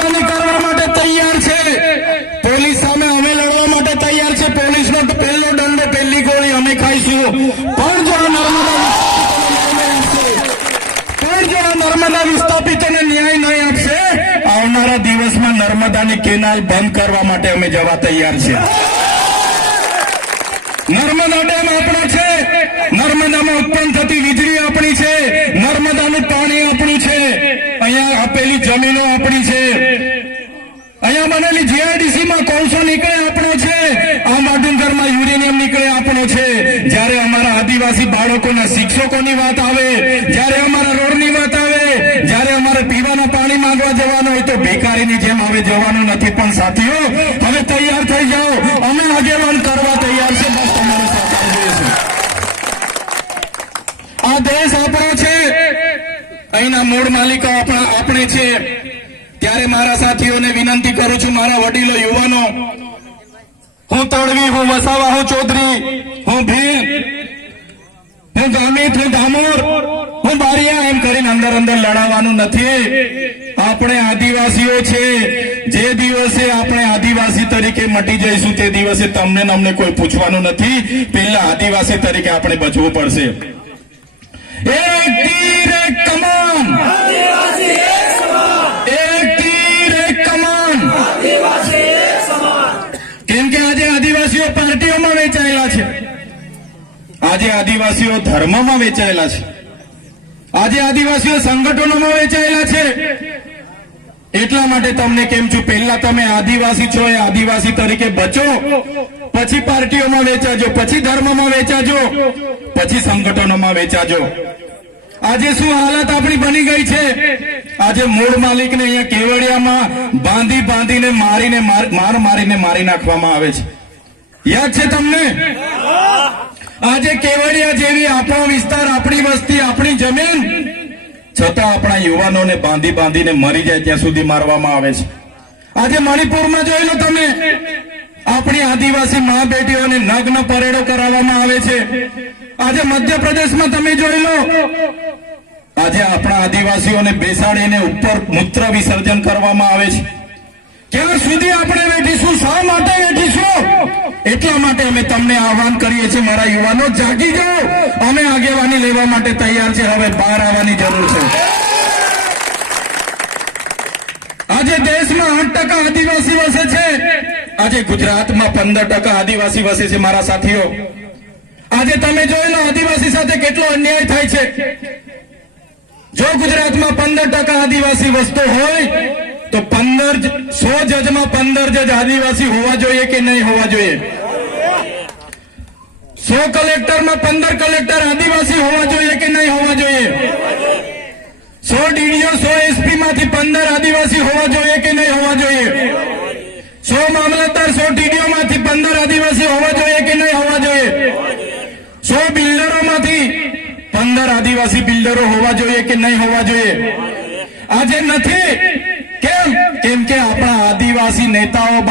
કામગીરી કરવા માટે તૈયાર છે. પોલીસ સામે અમે લડવા માટે તૈયાર છે. પોલીસનો પહેલો દંડો પહેલી ગોળી અમે ખાઈશું. પણ જો પણ જો નર્મદા ન્યાય નહીં આપશે, આવનારા દિવસમાં નર્મદાની કેનાલ બંધ કરવા માટે અમે જવા તૈયાર છે નર્મદા ડેમ આપણો છે. નર્મદામાં ઉત્પન્ન થતી વીજળી આપણી છે. નર્મદાનું પાણી આપણું છે. અહીંયા આપેલી જમીનો આપણી છે. અહીંયા જીઆઈડીસી માં કોલસો નીકળે આપણો છે. આ માડુંગરમાં યુરેનિયમ નીકળે આપણો છે. જ્યારે અમારા આદિવાસી બાળકોના શિક્ષકોની વાત આવે, જ્યારે અમારા રોડની વાત આવે, જ્યારે અમારે પીવાના પાણી માંગવા જવાનું હોય તો ભિખારીની જેમ હવે જવાનું નથી. પણ સાથીઓ, હવે તૈયાર થઈ જાઓ. અમે આગેવાન કરવા તૈયાર છે. બસ તમારો સહકાર આ દેશ આપણો છે. અહીંના મૂળ માલિકો આપણા આપણે છે. ત્યારે મારા સાથીઓને વિનંતી કરું છું મારા વડીલો, યુવાનો, હું તળવી, હું વસાવા, હું ચૌધરી, હું ભીલ હું ગામિત હું ડામોર, હું બારિયા, એમ કરીને અંદર અંદર લડાવવાનું નથી. આપણે આદિવાસીઓ છે. જે દિવસે આપણે આદિવાસી તરીકે મટી જઈશું તે દિવસે તમને અમને કોઈ પૂછવાનું નથી. પેલા આદિવાસી તરીકે આપણે બચવું પડશે. એક કમાન એક તીર એક કમાન કેમ કે આજે આદિવાસીઓ પાર્ટીઓમાં વેચાયેલા છે. આજે આદિવાસીઓ ધર્મમાં વેચાયેલા છે. આજે આદિવાસીઓ સંગઠનોમાં વેચાયેલા છે. એટલા માટે તમને કેમ છું? પહેલા તમે આદિવાસી છો, એ આદિવાસી તરીકે બચો. પછી પાર્ટીઓમાં વેચાજો, પછી ધર્મમાં વેચાજો, પછી સંગઠનોમાં વેચાજો. આજે શું હાલત આપણી બની ગઈ છે? આજે મૂળ માલિકને અહીંયા કેવડિયામાં બાંધી બાંધીને મારીને માર માર મારીને મારી નાખવામાં આવે છે. યાદ છે તમને? આજે કેવડિયા જેવી આપણો વિસ્તાર, આપણી વસ્તી, આપણી જમીન, છતાં આપણા યુવાનોને બાંધી બાંધીને મરી જાય ત્યાં સુધી મારવામાં આવે છે. આજે મણિપુરમાં જોઈ લો તમે, આપણી આદિવાસી મા બેટીઓને નગ્ન પરેડો કરાવવામાં આવે છે. આજે મધ્યપ્રદેશમાં તમે જોઈ લો, આજે આપણા આદિવાસીઓને બેસાડીને ઉપર મૂત્ર વિસર્જન કરવામાં આવે છે. ક્યાં સુધી આપણે વેઠીશું શા માટે વેઠીશું એટલા માટે અમે તમને આહવાન કરીએ છીએ, મારા યુવાનો, જાગી જાઓ અમે આગેવાની લેવા માટે તૈયાર છે. હવે બહાર આવવાની જરૂર છે. આજે દેશમાં આઠ ટકા આદિવાસી વસે છે. આજે ગુજરાતમાં પંદર ટકા આદિવાસી વસે છે, મારા સાથીઓ. આજે તમે જોઈ લો, આદિવાસી સાથે કેટલો અન્યાય થાય છે. જો ગુજરાતમાં પંદર ટકા આદિવાસી વસ્તુ હોય તો પંદર સો જજમાં પંદર જજ આદિવાસી હોવા જોઈએ કે નહીં હોવા જોઈએ? સો કલેક્ટરમાં પંદર કલેક્ટર આદિવાસી હોવા જોઈએ કે નહીં હોવા જોઈએ? સો ડીડીઓ, સો એસપી માંથી પંદર આદિવાસી હોવા જોઈએ કે નહીં હોવા જોઈએ? સો મામલતદાર, સો ટીડીઓ માંથી પંદર આદિવાસી હોવા જોઈએ કે નહીં હોવા જોઈએ? સો બિલ્ડરો માંથી પંદર આદિવાસી બિલ્ડરો હોવા જોઈએ કે નહીં હોવા જોઈએ? આજે નથી. કેમ? કેમ કે આપણા આદિવાસી નેતાઓ